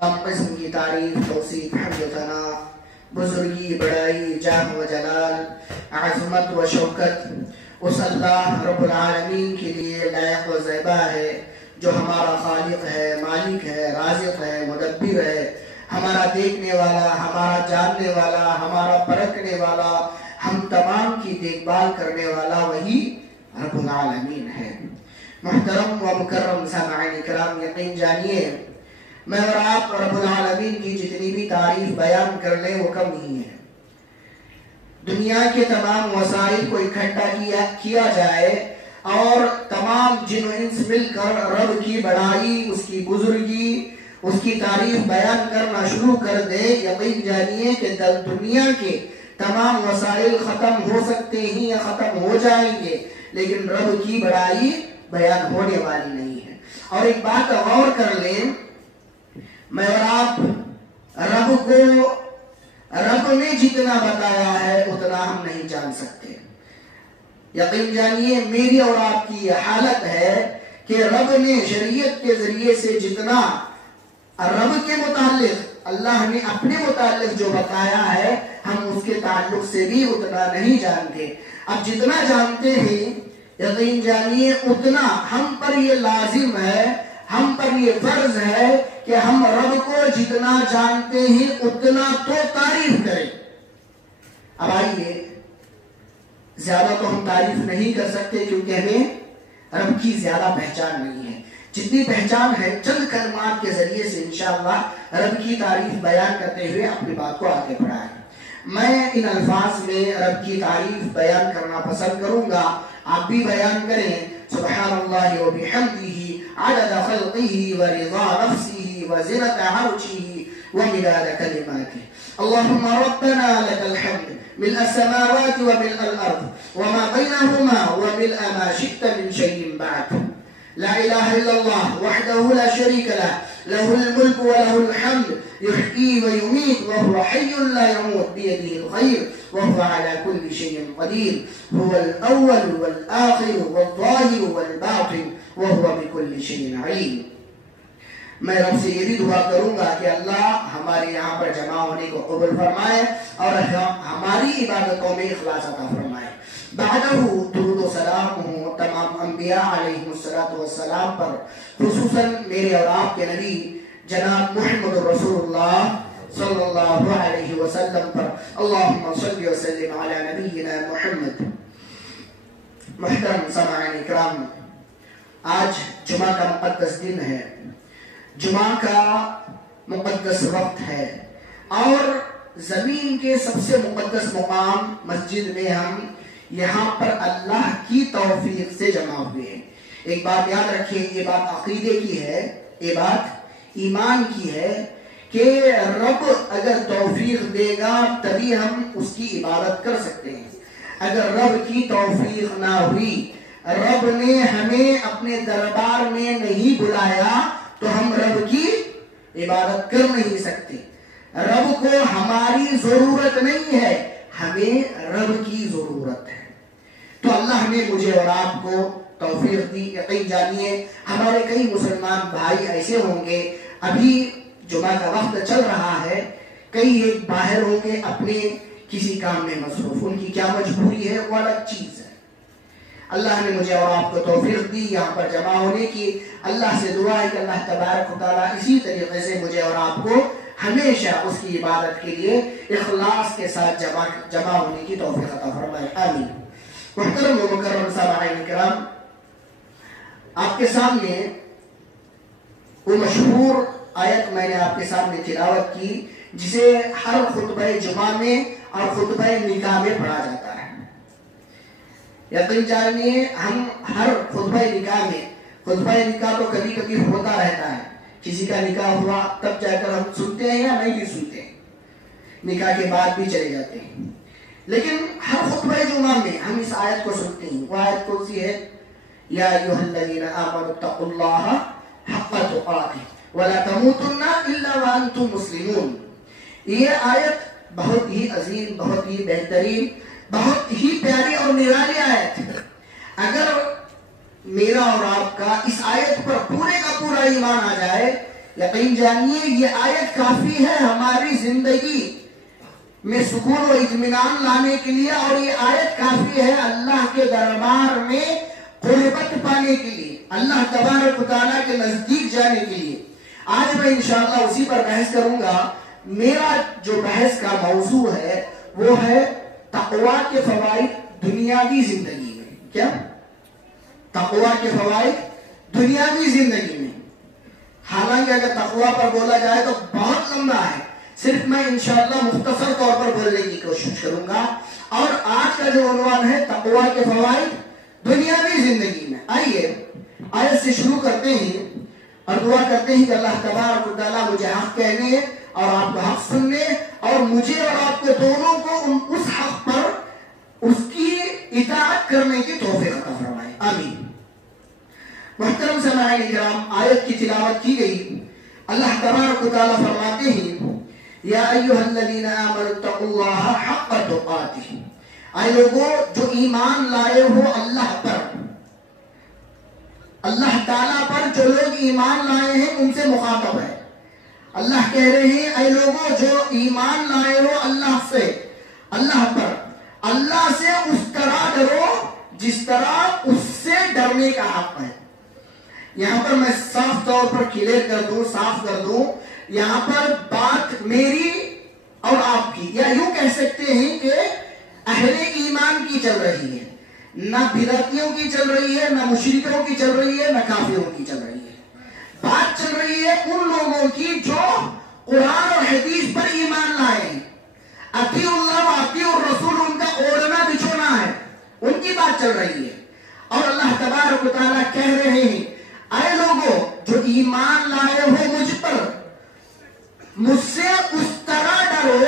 قسم کی تعریف، توصیف، حمد و ثنا، بزرگی، بڑائی، جاہ و جلال، عظمت و شوکت اس اللہ رب العالمین کے لیے لائق و زیبا ہے جو ہمارا خالق ہے، مالک ہے، رازق ہے، مدبر ہے، ہمارا دیکھنے والا، ہمارا جاننے والا، ہمارا پرکھنے والا، ہم تمام کی دیکھ بھال کرنے والا وہی رب العالمین ہے۔ محترم و مکرم سامعین کرام، یقین جانیے میں اور آپ رب العالمین کی جتنی بھی تعریف بیان کر لیں وہ کم ہی ہے۔ دنیا کے تمام وسائل کو اکٹھا کیا جائے اور تمام جن و انس مل کر رب کی بڑائی، اس کی بزرگی، اس کی تعریف بیان کرنا شروع کر دے، یقین جانیے کہ دنیا کے تمام وسائل ختم ہو سکتے ہیں یا ختم ہو جائیں گے، لیکن رب کی بڑائی بیان ہونے والی نہیں ہے۔ اور ایک بات غور کر لیں، میں اور آپ رب نے جتنا بتایا ہے اتنا ہم نہیں جان سکتے۔ یقین جانیے میری اور آپ کی یہ حالت ہے کہ رب نے شریعت کے ذریعے سے جتنا رب کے متعلق، اللہ نے اپنے متعلق جو بتایا ہے، ہم اس کے تعلق سے بھی اتنا نہیں جانتے۔ اب جتنا جانتے ہیں یقین جانیے اتنا ہم پر یہ لازم ہے، ہم پر یہ فرض ہے کہ ہم رب کو جتنا جانتے ہیں اتنا تو تعریف کریں۔ اب آئیے، زیادہ تو ہم تعریف نہیں کر سکتے کیونکہ ہمیں رب کی زیادہ پہچان نہیں ہے۔ جتنی پہچان ہے چند کلمات کے ذریعے سے انشاءاللہ رب کی تعریف بیان کرتے ہوئے اپنی بات کو آگے بڑھائیں۔ میں ان الفاظ میں رب کی تعریف بیان کرنا پسند کروں گا، آپ بھی بیان کریں۔ سبحان اللہ و بحمدہ عدد خلقہ ورضا نفسہ وزنة عرشہ ومداد کلماتہ۔ اللہم ربنا لک الحمد ملء السماوات وملء الارض وما بینہما وملء ما شئت من شیء بعد۔ لا الہ الا اللہ وحدہ لا شریک لہ، لہ الملک ولہ الحمد يحيي ويميت وهو حي لا يموت بيده الخير وهو على كل شيء قدير، هو الأول والآخر والظاهر والباطن وهو بكل شيء عليم۔ میں رب سے یہ بھی دعا کروں گا کہ اللہ ہمارے یہاں پر جمع ہونے کو قبول فرمائے اور ہماری عبادتوں میں اخلاص عطا فرمائے۔ بعدہ درود و سلام ہوں تمام انبیاء علیہ السلام پر، خصوصاً میرے اور آپ کے نبی جناب محمد رسول اللہ صلی اللہ علیہ وسلم پر۔ اللہم صلی وسلم علی نبینا محمد۔ محترم سامعین کرام، آج جمعہ کا مقدس دن ہے، جمعہ کا مقدس وقت ہے اور زمین کے سب سے مقدس مقام مسجد میں ہم یہاں پر اللہ کی توفیق سے جمع ہوئے ہیں۔ ایک بات یاد رکھیں، یہ بات عقیدے کی ہے، یہ بات ایمان کی ہے کہ رب اگر توفیق دے گا تبھی ہم اس کی عبادت کر سکتے ہیں۔ اگر رب کی توفیق نہ ہوئی، رب نے ہمیں اپنے دربار میں نہیں بلایا تو ہم رب کی عبادت کر نہیں سکتے۔ رب کو ہماری ضرورت نہیں ہے، ہمیں رب کی ضرورت ہے۔ تو اللہ نے مجھے اور آپ کو توفیق دی۔ یقین جانیے ہمارے کئی مسلمان بھائی ایسے ہوں گے، ابھی جمعہ کا وقت چل رہا ہے، کئی ایک باہر ہوں گے اپنے کسی کام میں مصروف، ان کی کیا مجبوری ہے وہ الگ چیز ہے۔ اللہ نے مجھے اور آپ کو توفیق دی یہاں پر جمع ہونے کی۔ اللہ سے دعا ہے کہ اللہ تبارک و تعالیٰ اسی طریقے سے مجھے اور آپ کو ہمیشہ اس کی عبادت کے لیے اخلاص کے ساتھ جمع ہونے کی توفیق عطا فرمائے، آمین۔ محترم و مکرم سامعین کرام، آپ کے سامنے وہ مشہور آیت میں نے آپ کے سامنے تلاوت کی جسے ہر خطبہ جمعہ میں اور خطبہ نکاح میں پڑھا جاتا ہے۔ یقین جانیے ہم ہر خطبہ نکاح میں، خطبہ نکاح تو کبھی کبھی ہوتا رہتا ہے، کسی کا نکاح ہوا تب جا کر ہم سنتے ہیں یا نہیں بھی سنتے ہیں، نکاح کے بعد بھی چلے جاتے ہیں، لیکن ہر خطبہ جمعہ میں ہم اس آیت کو سنتے ہیں۔ وہ آیت کون سی ہے؟ یا ایھا الذین آمنوا اتقوا اللہ حق تقاتہ ولا تموتن الا وانتم مسلمون۔ یہ آیت بہت ہی عظیم، بہت ہی بہترین، بہت ہی پیاری اور نرالی آیت ہے۔ اگر میرا اور آپ کا اس آیت پر پورے کا پورا ایمان آ جائے، یقین جانیے یہ آیت کافی ہے ہماری زندگی میں سکون و اطمینان لانے کے لیے، اور یہ آیت کافی ہے اللہ کے دربار میں قربت پانے کے لیے، اللہ تبارک و تعالیٰ کے نزدیک جانے کے لیے۔ آج میں انشاءاللہ اسی پر بحث کروں گا۔ میرا جو بحث کا موضوع ہے وہ ہے تقوی کے فوائد دنیاوی زندگی میں۔ کیا؟ تقوی کے فوائد دنیاوی زندگی میں۔ حالانکہ اگر تقوی پر بولا جائے تو بہت لمبا ہے، صرف میں انشاءاللہ مختصر طور پر بولنے کی کوشش کروں گا۔ اور آج کا جو عنوان ہے تقوی کے فوائد دنیاوی زندگی میں۔ آئیے آیت سے شروع کرتے ہیں اور دعا کرتے ہیں کہ اللہ تبارک و تعالیٰ مجھے حق کہنے اور آپ کو حق سننے، اور مجھے اور آپ کو دونوں کو اس حق پر اس کی اطاعت کرنے کی توفیق عطا فرمائے، آمین۔ محترم سامعین کرام، آیت کی تلاوت کی گئی۔ اللہ تبارک و تعالیٰ فرماتے ہیں یا ایھا الذین آمنوا اتقوا اللہ حق تقاتہ، اے لوگوں جو ایمان لائے ہو اللہ پر، اللہ تعالیٰ پر جو لوگ ایمان لائے ہیں ان سے مخاطب ہے۔ اللہ کہہ رہے ہیں اے لوگوں جو ایمان لائے ہو اللہ سے، اللہ پر، اللہ سے اس طرح ڈرو جس طرح اس سے ڈرنے کا حق ہے۔ یہاں پر میں صاف طور پر کلیئر کر دوں، صاف کر دوں، یہاں پر بات میری اور آپ کی، یا یوں کہہ سکتے ہیں کہ اہل ایمان کی چل رہی ہے، نہ بدعتیوں کی چل رہی ہے، نہ مشرکوں کی چل رہی ہے، نہ کافروں کی چل رہی ہے۔ بات چل رہی ہے ان لوگوں کی جو قرآن اور حدیث پر ایمان لائے ہیں، اطیعوا اللہ و اطیعوا الرسول، ان کا اوڑھنا بچھونا ہے، ان کی بات چل رہی ہے۔ اور اللہ تبارک و تعالیٰ کہہ رہے ہیں اے لوگوں جو ایمان لائے ہو مجھ پر، مجھ سے اس طرح ڈرو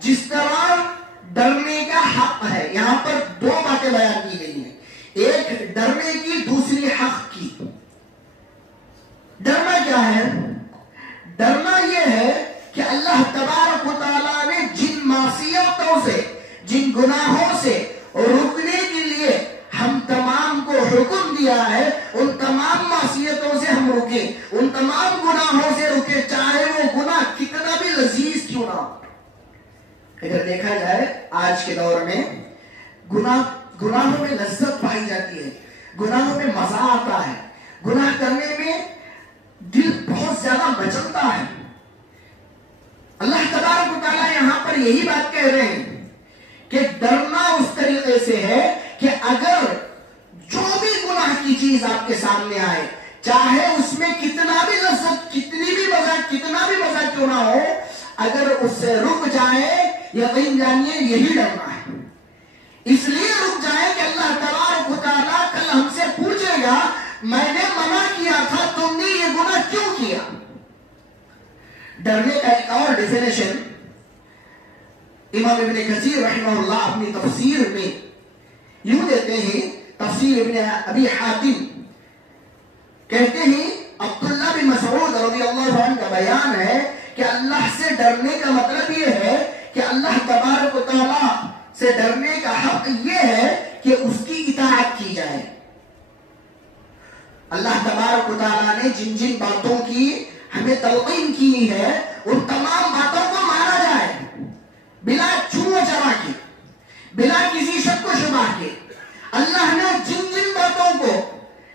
جس طرح ڈرنے کا حق ہے۔ یہاں پر دو باتیں بیان کی گئی ہیں، ایک ڈرنے کی، دوسری حق کی۔ ڈرنا کیا ہے؟ ڈرنا یہ ہے کہ اللہ تبارک و تعالیٰ نے جن معصیتوں سے، جن گناہوں سے رکنے کے لیے ہم تمام کو حکم دیا ہے، ان تمام معصیتوں سے ہم رکیں، ان تمام گناہوں سے رکیں، چاہے وہ گناہ کتنا بھی لذیذ کیوں نہ ہو۔ اگر دیکھا جائے آج کے دور میں گناہوں میں لذت پائی جاتی ہے، گناہوں میں مزہ آتا ہے، گناہ کرنے میں دل بہت زیادہ مچلتا ہے۔ اللہ تبارک و تعالیٰ یہاں پر یہی بات کہہ رہے ہیں کہ ڈرنا اس طریقے سے ہے کہ اگر جو بھی گناہ کی چیز آپ کے سامنے آئے، چاہے اس میں کتنا بھی لذت، کتنا بھی مزہ کیوں نہ ہو، اگر اس سے رک جائے، یقین جانیے یہی ڈرنا ہے۔ اس لیے رک جائے کہ اللہ تبارک و تعالیٰ کل ہم سے پوچھے گا میں نے منع کیا تھا، تم نے یہ گناہ کیوں کیا؟ ڈرنے کا ایک اور ڈیفینیشن امام ابن کثیر رحمہ اللہ اپنی تفسیر میں یوں دیتے ہیں، تفسیر ابن ابی حاتم کہتے ہیں عبداللہ بن مسعود رضی اللہ عنہ کا بیان ہے کہ اللہ سے ڈرنے کا مطلب یہ ہے کہ اللہ تبارک و تعالیٰ سے ڈرنے کا حق یہ ہے کہ اس کی اطاعت کی جائے۔ اللہ تبارک و تعالیٰ نے جن جن باتوں کی ہمیں تلقین کی ہے ان تمام باتوں کو مانا جائے، بلا چو چرا کے، بلا کسی شک و شبہ کے۔ اللہ نے جن جن باتوں کو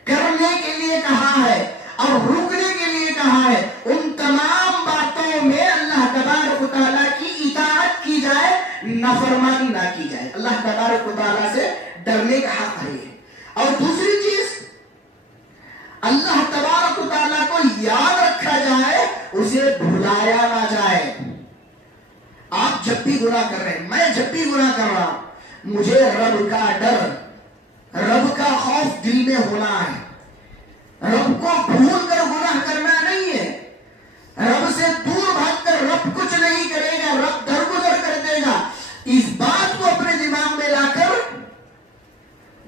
کرنے کے لیے کہا ہے اور رکنے کے لیے کہا ہے، ان تمام باتوں میں اللہ تبارک و تعالیٰ کی اطاعت کی جائے، نافرمانی نہ کی جائے۔ اللہ تبارک و تعالیٰ سے ڈرنے کا حق ہے۔ اور دوسری چیز، اللہ تبارک و تعالیٰ کو یاد رکھا جائے، اسے بھلایا نہ جائے۔ آپ جب بھی گناہ کر رہے ہیں، میں جب بھی گناہ کر رہا ہوں، مجھے رب کا ڈر، رب کا خوف دل میں ہونا ہے۔ رب کو بھول کر گناہ کرنا نہیں ہے، رب سے دور بھاگ کر رب کچھ نہیں کرے گا، رب درگزر کر دے گا، اس بات کو اپنے دماغ میں لا کر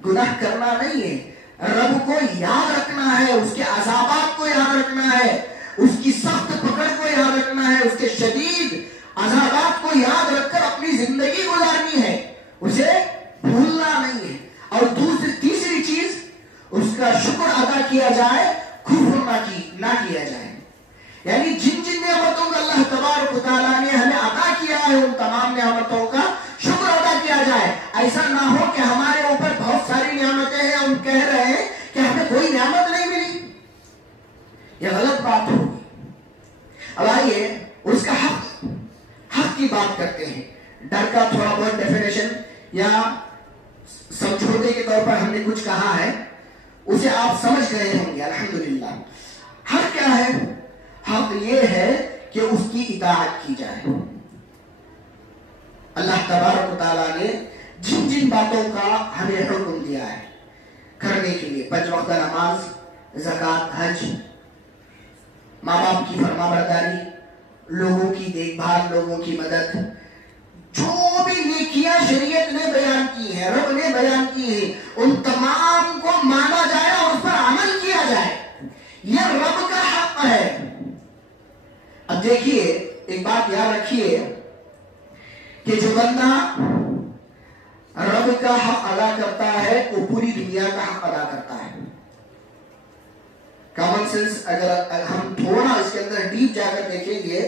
گناہ کرنا نہیں ہے۔ رب کو یاد رکھنا ہے، اس کے عذابات کو یاد رکھنا ہے، اس کی سخت پکڑ کو یاد رکھنا ہے، اس کے شدید عذابات کو یاد رکھ کر اپنی زندگی گزارنی ہے، اسے بھولنا نہیں ہے۔ اور تیسری چیز، اس کا شکر ادا کیا جائے، کفر نہ کیا جائے۔ یعنی اللہ تبارک و تعالیٰ نے ہمیں عطا کیا ہے ان تمام نعمتوں کا شکر ادا کیا جائے. ایسا نہ ہو کہ ہمارے اوپر بہت ساری نعمتیں ہیں، ہم کہہ رہے ہیں کہ ہمیں کوئی نعمت نہیں ملی. یہ غلط بات ہوگی. اب آئیے اس کا حق کی بات کرتے ہیں. ڈر کا تھوڑا بہت ڈیفینیشن یا سمجھوتے کے طور پر ہم نے کچھ کہا ہے، اسے آپ سمجھ گئے ہوں گے الحمدللہ. حق کیا ہے؟ حق یہ ہے کہ اس کی اطاعت کی جائے. اللہ تبارک و تعالیٰ نے جن جن باتوں کا ہمیں حکم دیا ہے کرنے کے لیے، 5 وقت نماز، زکوٰۃ، حج، ماں باپ کی فرما برداری، لوگوں کی دیکھ بھال، لوگوں کی مدد، جو بھی نیکیاں شریعت نے بیان کی ہیں، رب نے بیان کی ہیں، ان تمام کو مانا جائے اور اس پر عمل کیا جائے. یہ رب کا حق ہے. اب دیکھیے ایک بات یاد رکھیے کہ جو بندہ رب کا حق ادا کرتا ہے وہ پوری دنیا کا حق ادا کرتا ہے. کامن سینس اگر ہم تھوڑا اس کے اندر ڈیپ جا کر دیکھیں گے،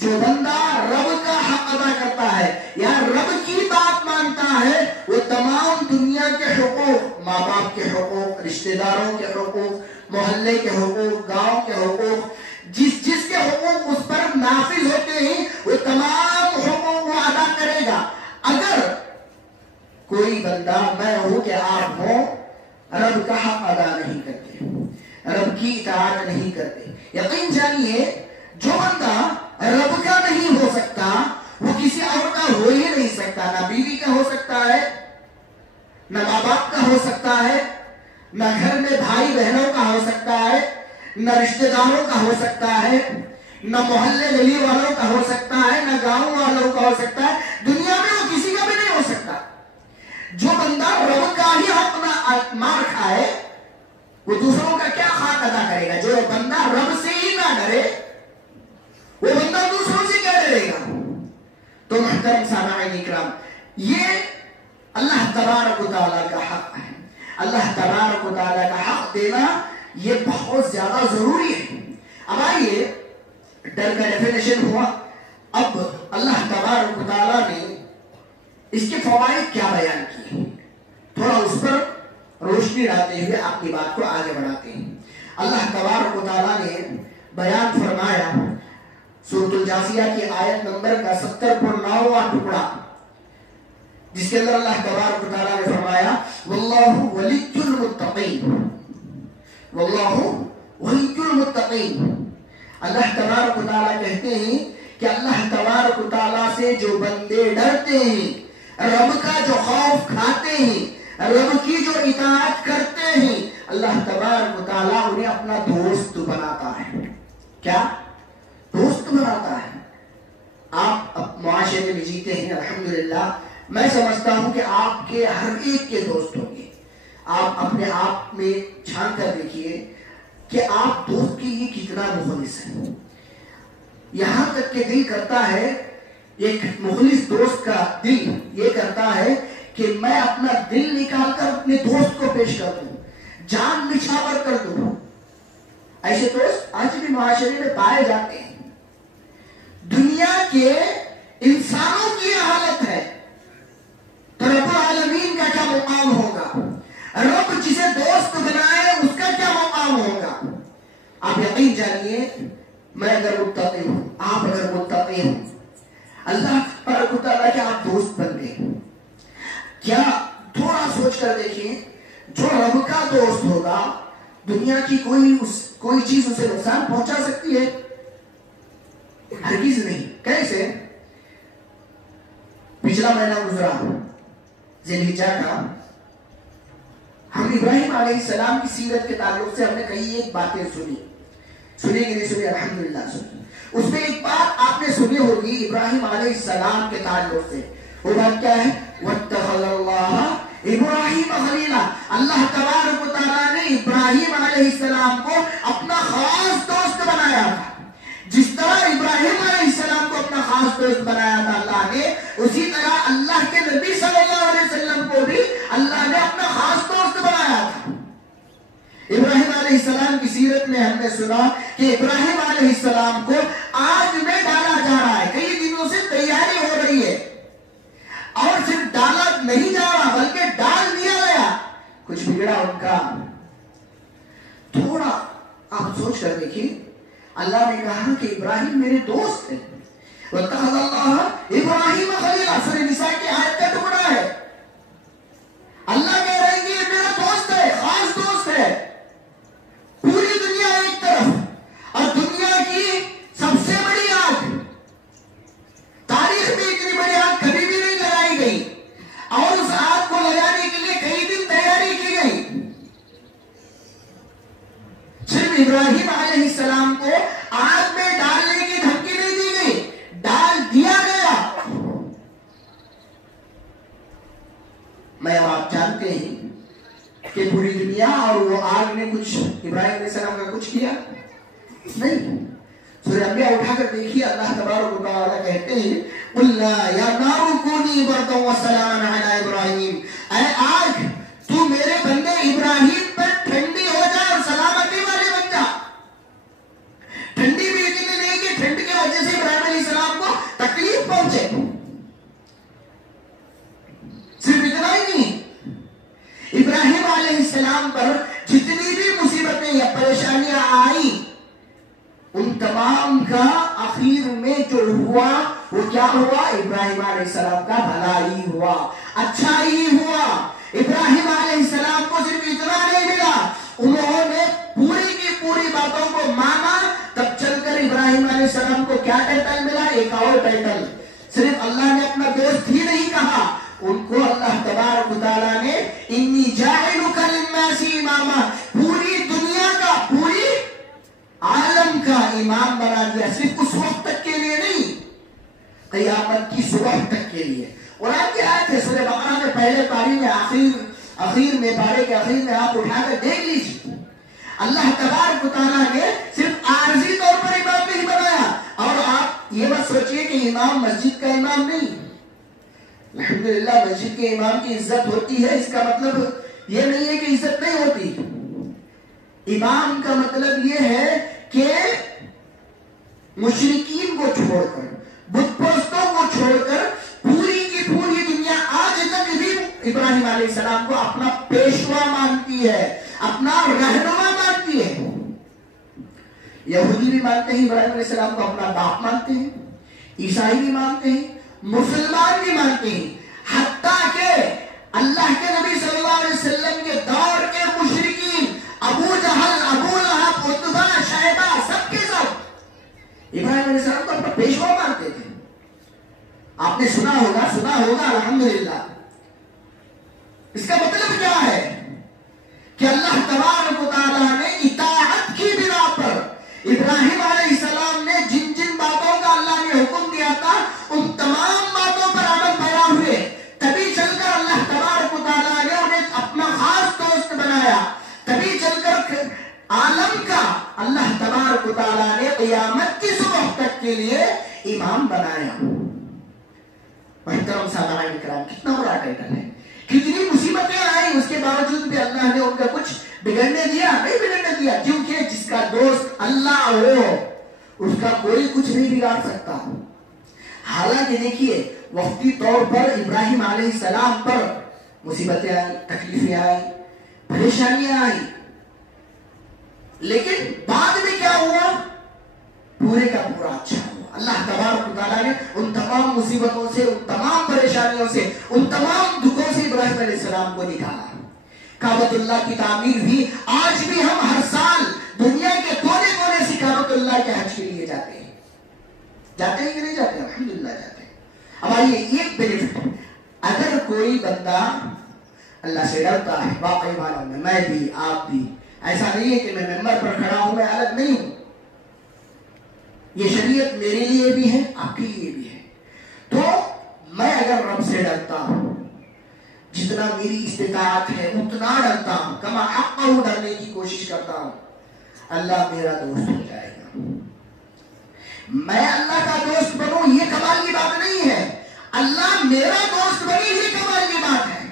جو بندہ رب کا حق ادا کرتا ہے یا رب کی بات مانتا ہے، وہ تمام دنیا کے حقوق، ماں باپ کے حقوق، رشتہ داروں کے حقوق، محلے کے حقوق، گاؤں کے حقوق، جس کے حقوق اس پر نافذ ہوتے ہیں، وہ تمام حقوق وہ ادا کرے گا. اگر کوئی بندہ، میں ہوں کہ آپ ہوں، رب کا حق ادا نہیں کرتے، رب کی اطاعت نہیں کرتے، یقین جانیے جو بندہ رب کا نہیں ہو سکتا وہ کسی اور کا ہو ہی نہیں سکتا. نہ بیوی کا ہو سکتا ہے، نہ ماں باپ کا ہو سکتا ہے، نہ گھر میں بھائی بہنوں کا ہو سکتا ہے، نہ رشتہ داروں کا ہو سکتا ہے، نہ محلے گلی والوں کا ہو سکتا ہے، نہ گاؤں والوں کا ہو سکتا ہے. دنیا میں وہ کسی کا بھی نہیں ہو سکتا. جو بندہ رب کا ہی حق مار کھائے وہ دوسروں کا کیا حق ادا کرے گا؟ جو بندہ رب سے ہی نہ ڈرے وہ بندہ دوسروں سے کیا ڈرے گا؟ تو محترم سامعین اکرام، یہ اللہ تبارک و تعالیٰ کا حق ہے. اللہ تبارک و تعالیٰ کا حق دینا یہ بہت زیادہ ضروری ہے. اب آئیے ڈر کا ڈیفینیشن ہوا. اب اللہ تبارک و تعالیٰ نے اس کے فوائد کیا بیان کیے، تھوڑا اس پر روشنی ڈالتے ہوئے آپ کی بات کو آگے بڑھاتے ہیں. اللہ تبارک و تعالیٰ نے بیان فرمایا سورۃ الجاثیہ کی آیت نمبر کا 70.9واں ٹکڑا، جس کے اندر اللہ تبارک و تعالیٰ نے فرمایا واللہ ولی المتقین، واللہ ولی المتقین. اللہ تبارک و تعالیٰ کہتے ہیں کہ اللہ تبارک و تعالیٰ سے جو بندے ڈرتے ہیں، رب کا جو خوف کھاتے ہیں، رب کی جو اطاعت کرتے ہیں، اللہ تبارک و تعالیٰ انہیں اپنا دوست بناتا ہے. کیا دوست بناتا ہے؟ آپ معاشرے میں جیتے ہیں الحمدللہ، میں سمجھتا ہوں کہ آپ کے ہر ایک کے دوست ہوں گے. آپ اپنے آپ میں چھان کر دیکھیے کہ آپ دوست کے لیے کتنا مخلص ہیں. یہاں تک کہ دل کرتا ہے، ایک مخلص دوست کا دل یہ کرتا ہے کہ میں اپنا دل نکال کر اپنے دوست کو پیش کر دوں، جان نچھاور کر دوں. ایسے دوست آج بھی معاشرے میں پائے جاتے ہیں. دنیا کے انسانوں کی حالت ہے تو رب العالمین کا کیا مقام ہوگا؟ رب جسے دوست بنائے اس کا کیا مقام ہوگا؟ آپ یقین جانیے، میں اگر متقی ہوں، آپ اگر متقی ہوں، اللہ تبارک و تعالیٰ کے آپ دوست بن گئے. کیا تھوڑا سوچ کر دیکھیں، جو رب کا دوست ہوگا دنیا کی کوئی چیز اسے نقصان پہنچا سکتی ہے؟ ہرگز نہیں. کیسے؟ پچھلا مہینہ گزرا ذی الحجہ کا، ہم ابراہیم علیہ السلام کی سیرت کے تعلق سے ہم نے کئی ایک باتیں سنی کہ نہیں سنی؟ الحمدللہ سنی. اس میں ایک بات آپ نے سنی ہوگی ابراہیم علیہ السلام کے تعلق سے. وہ بات کیا ہے؟ وَاتَّخَذَ اللَّهَ ابراہیم خلیلا. اللہ تبارک و تعالیٰ نے ابراہیم علیہ السلام کو اپنا خاص دوست بنایا تھا. جس طرح ابراہیم علیہ السلام کو اپنا خاص دوست بنایا تھا اللہ نے، اسی طرح اللہ کے نبی صلی اللہ علیہ وسلم کو بھی اللہ نے اپنا خاص دوست بنایا تھا. ابراہیم علیہ السلام کی سیرت میں ہم نے سنا کہ ابراہیم علیہ السلام کو آگ میں ڈالا نے کہا کہ ابراہیم میرے دوست ہیں. وَاتَّخَذَ اللَّهُ إِبْرَاهِيمَ خَلِيلًا سورہ نساء کی آیت کا ٹکڑا ہے. اللہ کہہ رہے ہیں کہ یہ میرا دوست ہے، خاص دوست ہے. پوری دنیا ایک طرف اور دنیا کی سب سے بڑی آگ، تاریخ میں اتنی بڑی آگ کبھی بھی نہیں لگائی گئی، اور اس آگ کو لگانے کے لیے کئی دن تیاری کی گئی. صرف ابراہیم علیہ السلام کو آگ میں ڈالنے کی دھمکی نہیں دی گئی، ڈال دیا گیا. میں اب آپ جانتے ہیں کہ پوری دنیا اور وہ آگ نے کچھ ابراہیم علیہ السلام کا کچھ کیا نہیں. سورہ انبیاء اٹھا کر دیکھیے، اللہ تبارک و تعالیٰ کہتے ہیں قُلْنَا يَا نَارُ كُونِي بَرْدًا وَسَلَامًا عَلَىٰ إِبْرَاهِيمَ، اے آگ تو میرے بندے ابراہیم پر ٹھنڈی ہو جا اور سلامتی والے بن جا. ٹھنڈی بھی اتنی نہیں کہ ٹھنڈ کی وجہ سے ابراہیم علیہ السلام کو تکلیف پہنچے. صرف اتنا ہی نہیں، ابراہیم علیہ السلام پر جتنی بھی مصیبتیں یا پریشانیاں آئی، ان تمام کا آخر میں جو ہوا وہ کیا ہوا؟ ابراہیم علیہ السلام کا بھلائی ہوا، اچھائی ہوا. ابراہیم علیہ السلام کو صرف اتنا نہیں ملا، انہوں نے پوری کی پوری باتوں کو مانا. تب چل کر ابراہیم علیہ السلام کو کیا ٹائٹل ملا؟ ایک اور ٹائٹل. صرف اللہ نے اپنا دوست ہی نہیں کہا، ان کو اللہ تبارک و تعالیٰ نے انی جاعلک للناس اماما، پوری دنیا کا، پوری عالم کا امام بنا دیا. صرف اس وقت تک کے لیے نہیں، قیامت کی صبح تک کے لیے. قرآن کی آیت ہے سورہ بقرہ میں پہلے پاری میں آخر میں پارے کے آخر میں آپ اٹھا کر دیکھ لیجیے. اللہ تبارک و تعالیٰ نے صرف عارضی طور پر امام نہیں بنایا. اور آپ یہ مت سوچئے کہ امام مسجد کا امام نہیں. الحمدللہ مسجد کے امام کی عزت ہوتی ہے، اس کا مطلب یہ نہیں ہے کہ عزت نہیں ہوتی. امام کا مطلب یہ ہے کہ مشرکین کو چھوڑ کر، بت پرستوں کو چھوڑ کر پوری کی پوری دنیا آج تک بھی ابراہیم علیہ السلام کو اپنا پیشوا مانتی ہے، اپنا رہنما مانتی ہے. یہودی بھی مانتے ہیں ابراہیم علیہ السلام کو اپنا باپ مانتے ہیں، عیسائی بھی مانتے ہیں، مسلمان بھی مانتے ہیں. حتیٰ کہ اللہ کے نبی صلی اللہ علیہ وسلم کے دور کے مشرکین، ابو جہل، ابو لہب، عتبہ، شیبہ، سب کے سب ابراہیم علیہ السلام کو اپنا پیشوا مانتے تھے. آپ نے سنا ہوگا الحمدللہ. اس کا مطلب کیا ہے کہ اللہ تبارک و تعالیٰ نے اطاعت کی بنا پر ابراہیم علیہ السلام نے جن جن باتوں کا اللہ نے حکم دیا تھا ان تمام باتوں پر عمل پیرا ہوئے. تبھی چل کر اللہ تبارک و تعالیٰ نے انہیں اپنا خاص دوست بنایا. تبھی چل کر عالم کا اللہ تبارک و تعالیٰ نے قیامت کی صبح تک کے لیے امام بنایا. محترم سامعین کرام، کتنا بڑا ٹائٹل ہے. کتنی مصیبتیں آئی، اس کے باوجود بھی اللہ نے ان کا کچھ بگڑنے دیا نہیں، بگڑنے دیا. کیونکہ جس کا دوست اللہ ہو اس کا کوئی کچھ نہیں بگاڑ سکتا. حالانکہ دیکھیے وقتی طور پر ابراہیم علیہ السلام پر مصیبتیں آئی، تکلیفیں آئی، پریشانیاں آئی، لیکن بعد میں کیا ہوا؟ پورے کا پورا اچھا ہوا. اللہ تبارک و تعالیٰ نے ان تمام مصیبتوں سے، ان تمام پریشانیوں سے، ان تمام دکھوں سے ابراہیم علیہ السلام کو نکالا. کعبۃ اللہ کی تعمیر بھی آج بھی ہم ہر سال دنیا کے کونے کونے سے کعبۃ اللہ کے حج کے لیے جاتے ہیں. جاتے ہیں کہ نہیں جاتے؟ الحمدللہ جاتے ہیں. اب آئیے ایک بینیفٹ، اگر کوئی بندہ اللہ سے ڈرتا ہے، واقعی معلوم ہے، میں بھی آپ بھی، ایسا نہیں ہے کہ میں ممبر پر کھڑا ہوں، میں الگ نہیں ہوں. یہ شریعت میرے لیے بھی ہے، آپ کے لیے بھی ہے. تو میں اگر رب سے ڈرتا ہوں، جتنا میری استطاعت ہے اتنا ڈرتا ہوں، کما حق ہوں ڈرنے کی کوشش کرتا ہوں، اللہ میرا دوست ہو جائے گا. میں اللہ کا دوست بنوں یہ کمال کی بات نہیں ہے، اللہ میرا دوست بنے یہ کمال کی بات ہے.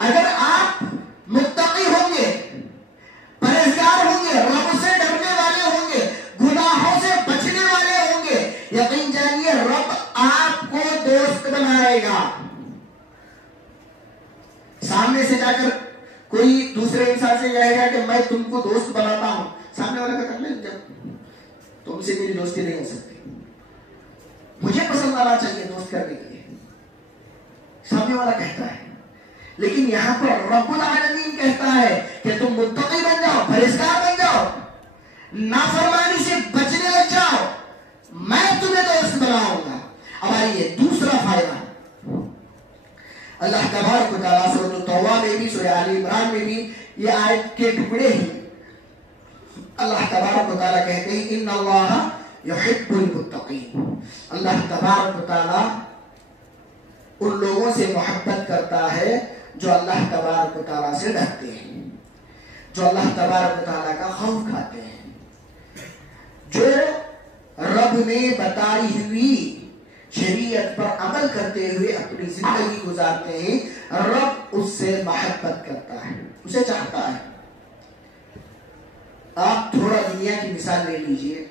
اگر آپ متقی ہوں گے، پرہیزگار ہوں گے، رب سے ڈرنے والے ہوں گے، گناہوں سے بچنے والے ہوں گے، یقین جانیے رب آپ کو دوست بنائے گا. سامنے سے جا کر کوئی دوسرے انسان سے کہے گا کہ میں تم کو دوست بناتا ہوں، سامنے والا کا کرنے جب تم سے میری دوستی نہیں ہو سکتی، مجھے پسند آنا چاہیے دوست کرنے کے لیے، سامنے والا کہتا ہے. لیکن یہاں پر رب العالمین کہتا ہے کہ تم متقی بن جاؤ، پرہیزگار بن جاؤ، نافرمانی سے بچنے لگ جاؤ، میں تمہیں دوست بناؤں گا. اب آئیے دوسرا فائدہ، اللہ تبارک و تعالیٰ سورۃ التوبہ میں بھی، سورہ آل عمران میں بھی یہ آیت کے ٹکڑے ہی اللہ تبارک و تعالیٰ کہتے ہیں ان اللہ یحب المتقین. اللہ تبارک و تعالیٰ ان لوگوں سے محبت کرتا ہے جو اللہ تبارک و تعالیٰ سے ڈرتے ہیں، جو اللہ تبارک و تعالیٰ کا خوف کھاتے ہیں، جو رب نے بتائی ہوئی شریعت پر عمل کرتے ہوئے اپنی زندگی گزارتے ہیں. رب اس سے محبت کرتا ہے، اسے چاہتا ہے. آپ تھوڑا دنیا کی مثال لے لیجئے.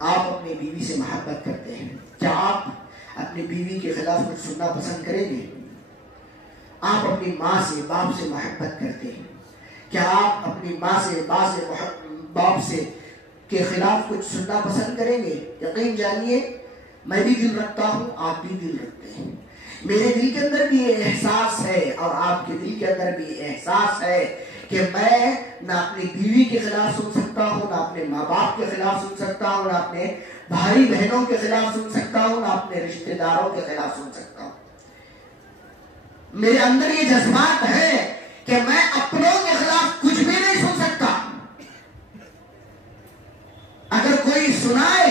آپ اپنی بیوی سے محبت کرتے ہیں، کیا آپ اپنی بیوی کے خلاف کچھ سننا پسند کریں گے؟ آپ اپنی ماں سے، باپ سے محبت کرتے ہیں، کیا آپ اپنی ماں سے، باپ سے کے خلاف کچھ سننا پسند کریں گے؟ یقین جانیے میں بھی دل رکھتا ہوں، آپ بھی دل رکھتے ہیں. میرے دل کے اندر بھی یہ احساس ہے اور آپ کے دل کے اندر بھی احساس ہے کہ میں نہ اپنی بیوی کے خلاف سن سکتا ہوں، نہ اپنے ماں باپ کے خلاف سن سکتا ہوں، نہ اپنے بھائی بہنوں کے خلاف سن سکتا ہوں، نہ اپنے رشتہ داروں کے خلاف سن سکتا ہوں. میرے اندر یہ جذبات ہے کہ میں اپنوں کے خلاف کچھ بھی نہیں سن سکتا. اگر کوئی سنائے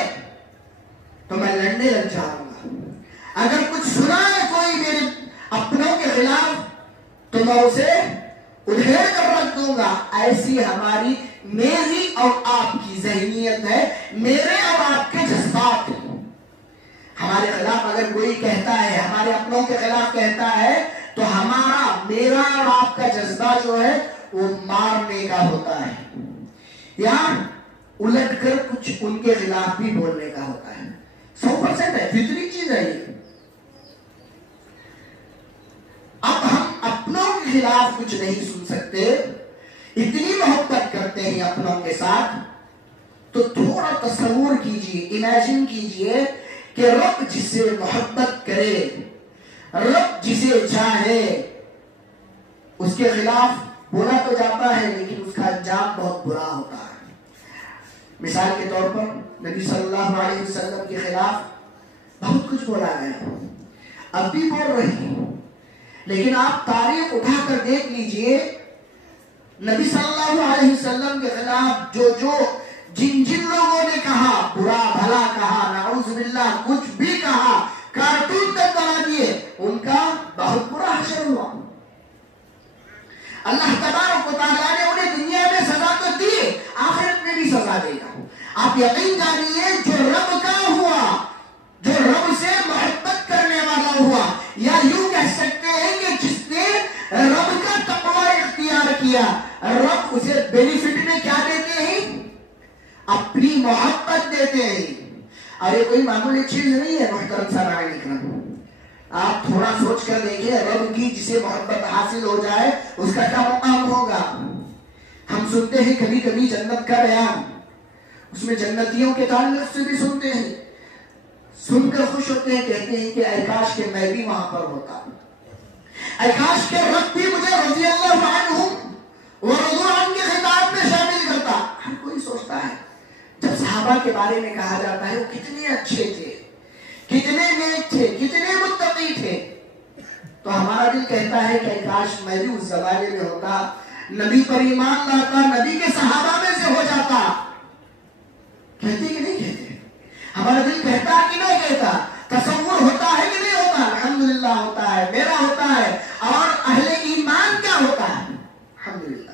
تو میں لڑنے لگ جاؤں گا، اگر کچھ سنائے کوئی میرے اپنوں کے خلاف تو میں اسے ادھیڑ کر رکھ دوں گا. ایسی ہماری، میری اور آپ کی ذہنیت ہے، میرے اور آپ کے جذبات ہیں. ہمارے خلاف اگر کوئی کہتا ہے، ہمارے اپنوں کے خلاف کہتا ہے تو ہمارا، میرا اور آپ کا جذبہ جو ہے وہ مارنے کا ہوتا ہے یا الٹ کر کچھ ان کے خلاف بھی بولنے کا ہوتا ہے. 100% ہے، فطری چیز ہے یہ. اب ہم اپنوں کے خلاف کچھ نہیں سن سکتے، اتنی محبت کرتے ہیں اپنوں کے ساتھ. تو تھوڑا تصور کیجئے، امیجن کیجئے کہ رب جسے محبت کرے، رب جسے چاہے، اس کے خلاف بولا تو جاتا ہے لیکن اس کا انجام بہت برا ہوتا ہے. مثال کے طور پر نبی صلی اللہ علیہ وسلم کے خلاف بہت کچھ بولا گیا، اب بھی بول رہے ہیں. لیکن آپ تاریخ اٹھا کر دیکھ لیجئے، نبی صلی اللہ علیہ وسلم کے خلاف جن لوگوں نے کہا، برا بھلا کہا، نعوذ باللہ کچھ بھی کہا، کارٹون تک بنا دیے، ان کا بہت برا حشر ہوا. اللہ تبارک و تعالیٰ نے انہیں دنیا میں سزا تو دی، آخرت میں بھی سزا دے گا. آپ یقین جانیے جو رب کا ہوا، جو رب سے محبت کرنے والا ہوا، یا یوں کہہ سکتے ہیں کہ جس نے رب کا تقوی اختیار کیا، رب اسے بینیفٹ میں کیا دیتے ہیں؟ اپنی محبت دیتے ہیں. اور یہ کوئی معمولی چیز نہیں ہے محترم سامعین کرام. آپ تھوڑا سوچ کر دیکھیں، رب کی جسے محبت حاصل ہو جائے اس کا کیا مقام ہوگا. ہم سنتے ہیں کبھی کبھی جنت کا بیان، اس میں جنتیوں کے تعلق سے بھی سنتے ہیں، سن کر خوش ہوتے ہیں، کہتے ہیں کہ اے کاش کہ میں بھی وہاں پر ہوتا، اے کاش کہ رب بھی مجھے رضی اللہ عنہم ورضوا عنہ کے خطاب میں شامل کرتا. ہر کوئی سوچتا ہے جب صحابہ کے بارے میں کہا جاتا ہے وہ کتنے اچھے تھے، کتنے نیک تھے، کتنے متقی تھے، تو ہمارا دل کہتا ہے کہ کاش میں بھی اس زمانے میں ہوتا، نبی پر ایمان لاتا، نبی کے صحابہ میں سے ہو جاتا. کہتے کہ نہیں کہتے؟ ہمارا دل کہتا کہ نہیں کہتا؟ تصور ہوتا ہے کہ نہیں ہوتا؟ الحمدللہ ہوتا ہے، میرا ہوتا ہے. اور اہل ایمان کا ہوتا ہے الحمدللہ.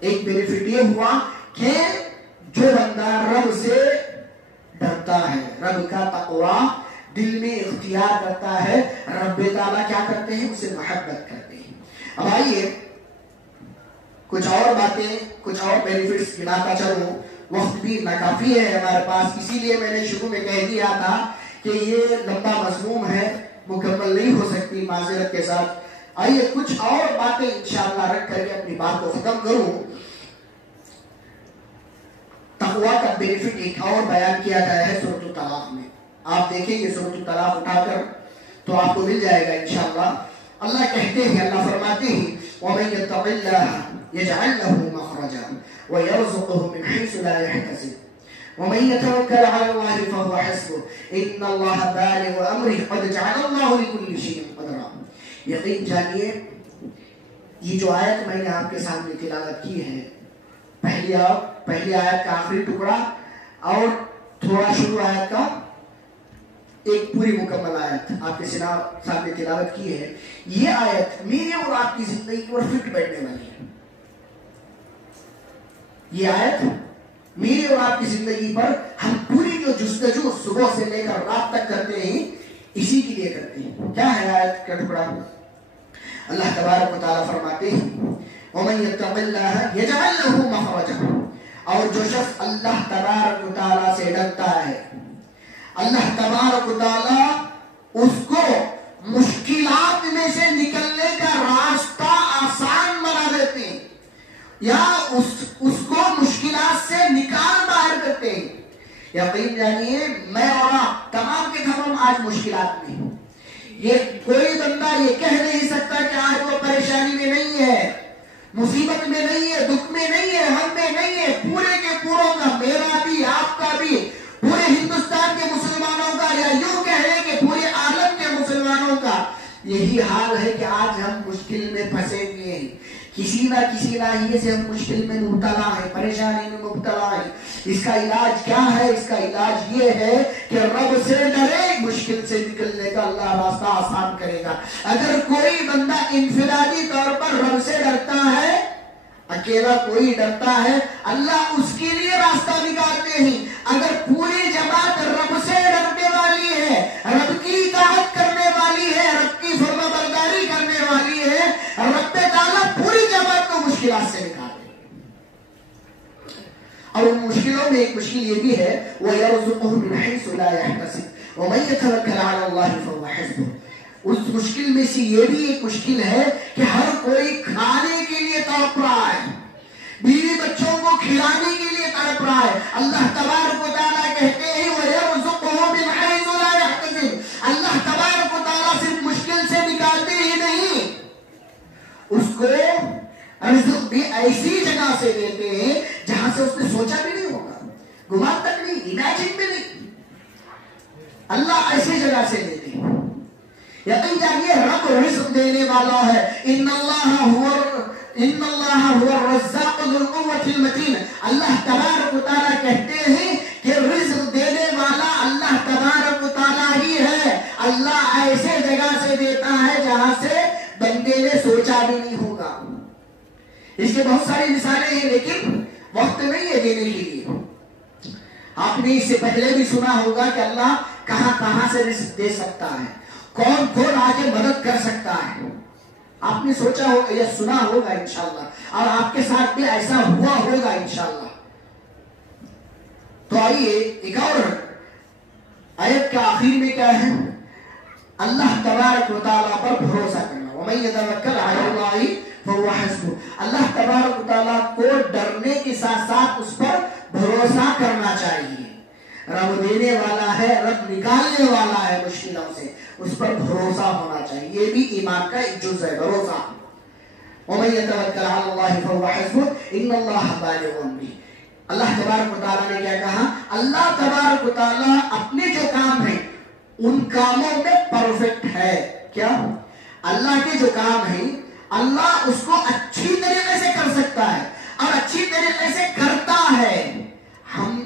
ایک بینیفٹ یہ ہوا کہ جو بندہ رب سے ڈرتا ہے، رب کا تقوی دل میں اختیار کرتا ہے، رب تعالیٰ کیا کرتے ہیں؟ اسے محبت کرتے ہیں. اب آئیے کچھ اور باتیں، کچھ اور بینیفٹس گناتا چلوں، وقت بھی ناکافی ہے ہمارے پاس، اسی لیے میں نے شروع میں کہہ دیا تھا کہ یہ لمبا مضمون ہے، مکمل نہیں ہو سکتی معذرت کے ساتھ. آئیے کچھ اور باتیں انشاءاللہ رکھ کر کے اپنی بات کو ختم کروں. تقوی کا بینیفٹ ایک اور بیان کیا گیا ہے سورۃ الطلاق میں. آپ دیکھیں گے سورۃ الطلاق اٹھا کر تو آپ کو مل جائے گا انشاءاللہ. اللہ کہتے ہیں, اللہ فرماتے ہیں وَمَن يَتَّقِ اللَّهَ يَجْعَلْ لَهُ مَخْرَجًا وَيَرْزُقْهُ مِنْ حَيْثُ لَا يَحْتَسِبُ وَمَن يَتَوَكَّلْ عَلَى اللَّهِ فَهُوَ حَسْبُهُ إِنَّ اللَّهَ بَالِغُ أَمْرِهِ قَدْ جَعَلَ اللَّهُ لِكُلِّ شَيْءٍ قَدْرًا. یقین جانیے یہ جو آیت میں نے آپ کے سامنے تلاوت کی ہے, پہلی آیت کا آخری ٹکڑا اور تھوڑا شروع آیت کا ایک پوری مکمل آیت آپ کے سامنے تلاوت کی ہے. یہ آیت میرے اور آپ کی زندگی پر فٹ بیٹھنے والی ہے. یہ آیت میرے اور آپ کی زندگی پر ہم پوری جو جستجو صبح سے لے کر رات تک کرتے ہیں اسی کے لیے کرتے ہیں. کیا ہے آیت کا ٹکڑا؟ اللہ تبارک و تعالیٰ فرماتے ہیں وَمَن يَتَّقِ اللَّهَ يَجْعَلْ لَهُ مَخْرَجًا. اور جو شخص اللہ تبارک و تعالیٰ سے ڈرتا ہے, اللہ تبارک و تعالیٰ اس کو مشکلات میں سے نکلنے کا راستہ آسان بنا دیتے ہیں, یا اس کو مشکلات سے نکال باہر کرتے ہیں. یقین جانیے میں اور آپ تمام کے تمام آج مشکلات میں, یہ کوئی بندہ یہ کہہ نہیں سکتا کہ آج وہ پریشانی میں نہیں ہے, مصیبت میں نہیں ہے, دکھ میں نہیں ہے, غم میں نہیں ہے. پورے کے پوروں کا, میرا بھی آپ کا بھی, پورے ہندوستان کے مسلمانوں کا, یا یوں کہہ لیں کہ پورے عالم کے مسلمانوں کا یہی حال ہے کہ آج ہم مشکل میں پھنسے ہوئے ہیں. کسی نہ کسی لائحے سے ہم مشکل میں مبتلا ہیں, پریشانی میں مبتلا ہیں. اس کا علاج کیا ہے؟ اس کا علاج یہ ہے کہ رب سے ڈرے, مشکل سے نکلنے کا اللہ راستہ آسان کرے گا. اگر کوئی بندہ انفرادی طور پر رب سے ڈرتا ہے, اکیلا کوئی ڈرتا ہے, اللہ اس کے لیے راستہ نکالتے ہیں. اگر پوری جماعت رب سے ڈرنے والی ہے, رب کی اطاعت کرنے والی ہے, رب کی فرما برداری کرنے والی ہے, رب تعالیٰ پوری جماعت کو مشکلات سے نکالے. اور ان مشکلوں میں ایک مشکل یہ بھی ہے وَيَرْزُقُهُ مِنْ حَيْثُ لَا يَحْتَسِبُ وَمَن يَتَوَكَّلْ عَلَى اللَّهِ فَهُوَ حَسْبُهُ. اس مشکل میں سے یہ بھی ایک مشکل ہے کہ ہر کوئی کھانے کے لیے تڑپ رہا ہے, بیوی بچوں کو کھلانے کے لیے تڑپ رہا ہے. اللہ تبارک و تعالیٰ کہتے ہیں وَيَرْزُقُهُ مِنْ حَيْثُ لَا يَحْتَسِبُ. اللہ تبارک و تعالیٰ صرف مشکل سے نکالتے ہی نہیں, اس کو رزق بھی ایسی جگہ سے دیتے ہیں جہاں سے اس نے سوچا بھی نہیں ہوگا, گمان تک نہیں, امیجن بھی نہیں. اللہ ایسی جگہ سے دیتے ہیں. یقین جانیے رب رزق دینے والا ہے. ان اللہ هو الرزاق ذو القوة المتین. اللہ تبارک و تعالیٰ کہتے ہیں کہ رزق دینے والا اللہ تبارک و تعالیٰ ہی ہے. اللہ ایسے جگہ سے دیتا ہے جہاں سے بندے نے سوچا بھی نہیں ہوگا. اس کے بہت ساری مثالیں ہیں لیکن وقت نہیں ہے دینے کے لیے. آپ نے اس سے پہلے بھی سنا ہوگا کہ اللہ کہاں کہاں سے رزق دے سکتا ہے, کون کون آ کے مدد کر سکتا ہے. آپ نے سوچا ہوگا یا سنا ہوگا انشاءاللہ, اور آپ کے ساتھ بھی ایسا ہوا ہوگا انشاءاللہ. تو آئیے ایک اور آیت کے آخر میں کیا ہے, اللہ تبارک و تعالیٰ پر بھروسہ کرنا. وَمَن يَتَوَكَّلْ عَلَى اللَّهِ فَهُوَ حَسْبُهُ. اللہ تبارک و تعالیٰ کو ڈرنے کے ساتھ ساتھ اس پر بھروسہ کرنا چاہیے. رب دینے والا ہے, رب نکالنے والا ہے مشکلوں سے, اس پر بھروسہ ہونا چاہیے. یہ بھی ایمان کا ایک جز ہے, بھروسہ. وَمَن يَتَوَكَّلْ عَلَى اللَّهِ فَهُوَ حَسْبُهُ إِنَّ اللَّهَ بَالِغُ أَمْرِهِ. اللہ تبارک و تعالیٰ نے کیا کہا؟ اللہ تبارک و تعالیٰ اپنے جو کام ہیں ان کاموں میں پرفیکٹ ہے. کیا؟ اللہ کے جو کام ہیں اللہ اس کو اچھی طریقے سے کر سکتا ہے اور اچھی طریقے سے کرتا ہے. ہم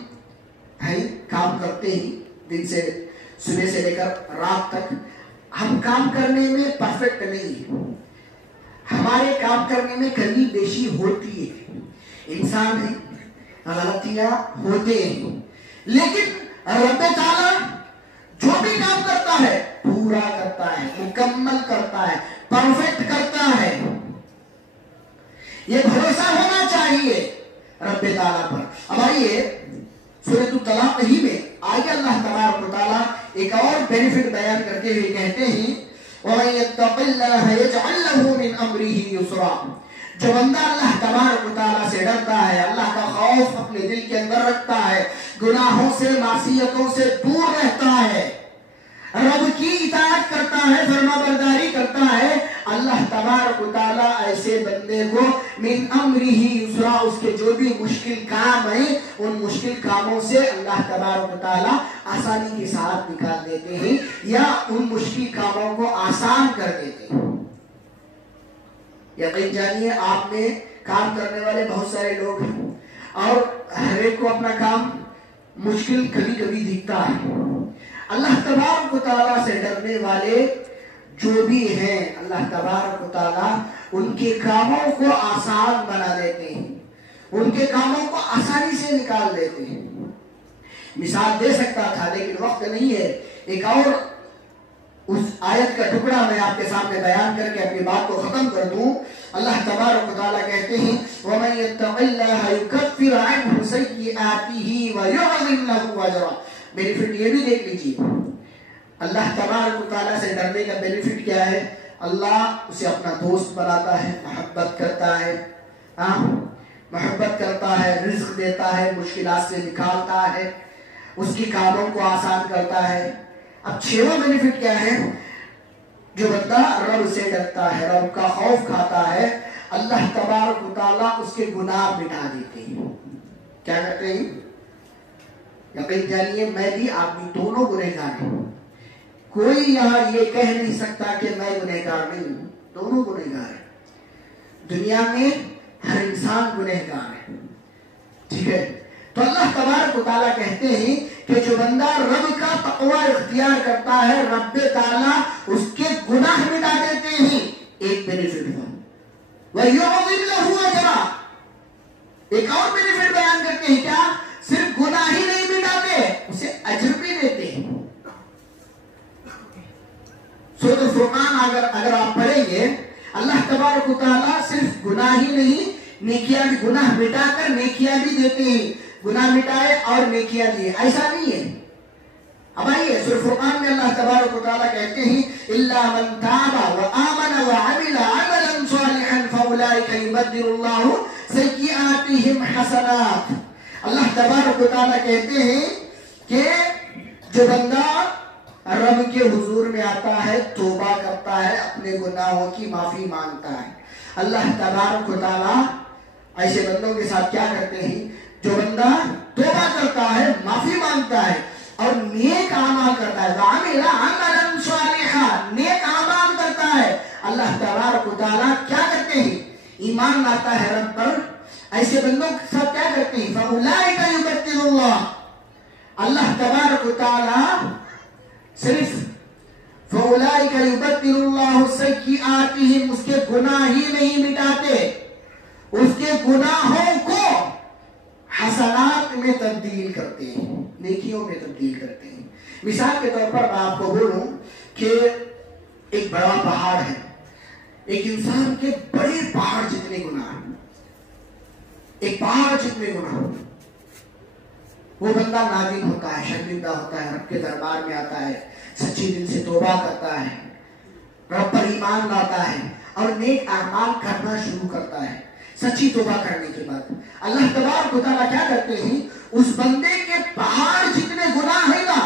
کام کرتے ہی دن سے, صبح سے لے کر رات تک, ہم کام کرنے میں پرفیکٹ نہیں ہے. ہمارے کام کرنے میں کمی بیشی ہوتی ہے, انسان ہے, غلطیاں ہوتے ہیں, لیکن رب تعالیٰ جو بھی کام کرتا ہے پورا کرتا ہے, مکمل کرتا ہے, پرفیکٹ کرتا ہے. یہ بھروسہ ہونا چاہیے رب تعالیٰ پر. اب آئیے سورۃ الطلاق ہی میں آگے اللہ تبارک و تعالیٰ ایک اور بینیفٹ بیان کرتے ہوئے کہتے ہیں وَمَن يَتَّقِ اللَّهَ يَجْعَلْ لَهُ مِنْ أَمْرِهِ يُسْرًا. جو بندہ اللہ تبارک و تعالیٰ سے ڈرتا ہے، اللہ کا خوف اپنے دل کے اندر رکھتا ہے، گناہوں سے معصیتوں سے دور رہتا ہے، رب کی اطاعت کرتا ہے، فرما برداری کرتا ہے، اللہ تبارک و تعالیٰ ایسے بندے کو من امرہ یسرا، اس کے جو بھی مشکل کام ہیں ان مشکل کاموں سے اللہ تبارک و تعالیٰ آسانی کے ساتھ نکال دیتے ہیں یا ان مشکل کاموں کو آسان کر دیتے ہیں۔ یقین جانیے آپ میں کام کرنے والے بہت سارے لوگ ہیں اور ہر ایک کو اپنا کام مشکل کبھی کبھی دکھتا ہے۔ اللہ تبارک و تعالیٰ سے ڈرنے والے جو بھی ہیں، اللہ تبارک و تعالیٰ ان کے کاموں کو آسان بنا دیتے ہیں، ان کے کاموں کو آسانی سے نکال دیتے ہیں۔ مثال دے سکتا تھا لیکن وقت نہیں ہے، ایک اور اس آیت کا ٹکڑا میں آپ کے سامنے بیان کر کے اپنی بات کو ختم کر دوں۔ اللہ تبارک و تعالیٰ کہتے ہیں وَمَن يَتَّقِ اللَّهَ يُكَفِّرْ عَنْهُ سَيِّئَاتِهِ وَيُعْظِمْ لَهُ أَجْرًا۔ بینیفٹ یہ بھی دیکھ لیجیے، اللہ تبارک و تعالیٰ سے ڈرنے کا بینیفٹ کیا ہے؟ اللہ اسے اپنا دوست بناتا ہے، محبت کرتا ہے، محبت کرتا ہے، رزق دیتا ہے، مشکلات سے نکالتا ہے، اس کی کاموں کو آسان کرتا ہے۔ اب چھواں بینیفٹ کیا ہے؟ جو بندہ رب سے ڈرتا ہے، رب کا خوف کھاتا ہے، اللہ تبارک و تعالیٰ اس کے گناہ مٹا دیتے ہیں۔ کیا کرتے ہیں؟ یقین جانیے میں بھی آپ بھی دونوں گنہگار ہیں، کوئی یہاں یہ کہہ نہیں سکتا کہ میں گنہگار نہیں ہوں، دونوں گنہگار ہیں، دنیا میں ہر انسان گنہگار ہے، ٹھیک ہے؟ تو اللہ تبارک و تعالیٰ کہتے ہیں کہ جو بندہ رب کا تقوی اختیار کرتا ہے، رب تعالیٰ اس کے گناہ مٹا دیتے ہیں۔ ایک بینیفٹ ہے وَيُعْظِمْ لَهُ أَجْرًا، ایک اور بینیفٹ بیان کرتے ہیں، کیا؟ صرف گناہ ہی نہیں مٹاتے، اسے اجر بھی دیتے ہیں۔ سورۃ الفرقان اگر آپ پڑھیں گے، اللہ تبارک و تعالیٰ صرف گناہ ہی نہیں، نیکیاں بھی، گناہ مٹا کر نیکیاں بھی دیتے ہیں، گناہ مٹائے اور نیکیاں دیے، ایسا نہیں ہے۔ اب آئیے سورۃ الفرقان میں اللہ تبارک و تعالیٰ کہتے ہیں إِلَّا مَنْ تَابَ وَآمَنَ وَعَمِلَ عَمَلًا صَالِحًا فَأُولَٰئِكَ يُبَدِّلُ اللَّهُ سَيِّئَاتِهِمْ حَسَنَاتٍ۔ اللہ تبارک و تعالیٰ کہتے ہیں کہ جو بندہ رب کے حضور میں آتا ہے، توبہ کرتا ہے، اپنے گناہوں کی معافی مانگتا ہے، اللہ تبارک و تعالیٰ ایسے بندوں کے ساتھ کیا کرتے ہیں؟ جو بندہ توبہ کرتا ہے، معافی مانگتا ہے اور نیک اعمال کرتا ہے، وَعَمِلَ عَمَلًا صَالِحًا، نیک اعمال کرتا ہے، اللہ تبارک و تعالیٰ کیا کرتے ہیں؟ ایمان لاتا ہے رب پر، ایسے بندوں کے ساتھ کیا کرتے ہیں؟ فَأُولَٰئِكَ يُبَدِّلُ اللَّهُ، اللہ تبارک و تعالیٰ صرف فَأُولَٰئِكَ يُبَدِّلُ اللَّهُ سَيِّئَاتِهِمْ، اس کے گناہ ہی نہیں مٹاتے، اس کے گناہوں کو حسنات میں تبدیل کرتے ہیں، نیکیوں میں تبدیل کرتے ہیں۔ مثال کے طور پر میں آپ کو بولوں کہ ایک بڑا پہاڑ ہے، ایک انسان کے بڑے پہاڑ جتنے گناہ ہیں، ایک پہاڑ جتنے گناہ، وہ بندہ نادم ہوتا ہے، شرمندہ ہوتا ہے، رب کے دربار میں آتا ہے، سچی دل سے توبہ کرتا ہے، رب پر ایمان لاتا ہے اور نیک اعمال کرنا شروع کرتا ہے۔ سچی توبہ کرنے کے بعد اللہ تبارک و تعالیٰ کیا کرتے ہیں؟ اس بندے کے پہاڑ جتنے گناہ ہیں نا،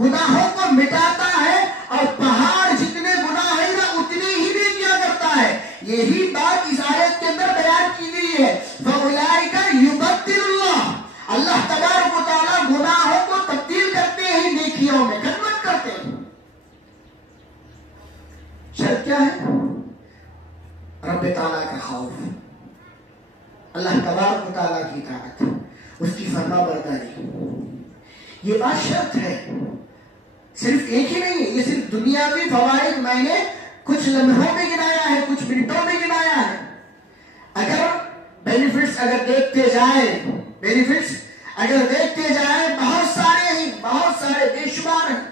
گناہوں کو مٹاتا ہے اور پہاڑ جتنے گناہ ہیں نا اتنے ہی نیکیاں کرتا ہے۔ یہی بات اس آیت کے اندر بیان کی گئی ہے، فَأُولَٰئِكَ يُبَدِّلُ اللَّهُ، اللہ تبارک و تعالیٰ گناہوں کو تبدیل کرتے ہیں، نیکیوں میں کنورٹ کرتے ہیں۔ شرط کیا ہے؟ رب تعالیٰ کا خوف، اللہ تبارک و تعالیٰ کی اطاعت، اس کی فرما برداری، یہ بات شرط ہے۔ صرف ایک ہی نہیں ہے، یہ صرف دنیاوی فوائد میں نے کچھ لمحوں میں گنایا ہے، کچھ منٹوں میں گنایا ہے۔ اگر بینیفٹس اگر دیکھتے جائیں، بینیفٹس اگر دیکھتے جائیں، بہت سارے ہیں، بہت سارے، بے شمار ہیں۔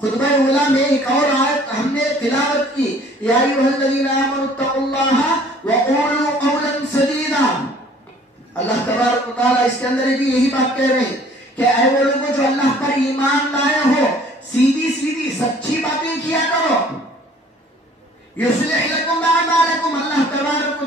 خطبہ اولیٰ میں ایک اور آیت ہم نے تلاوت کی، یا ایھا الذین آمنوا اتقوا اللہ وقولوا قولا سدیدا۔ اللہ تبارک و تعالیٰ اس کے اندر بھی یہی بات کہہ رہے ہیں کہ اے وہ لوگوں جو اللہ پر ایمان لائے ہو، سیدھی سیدھی سچی باتیں کیا کرو۔ یصلح لکم اعمالکم، اللہ تبارک و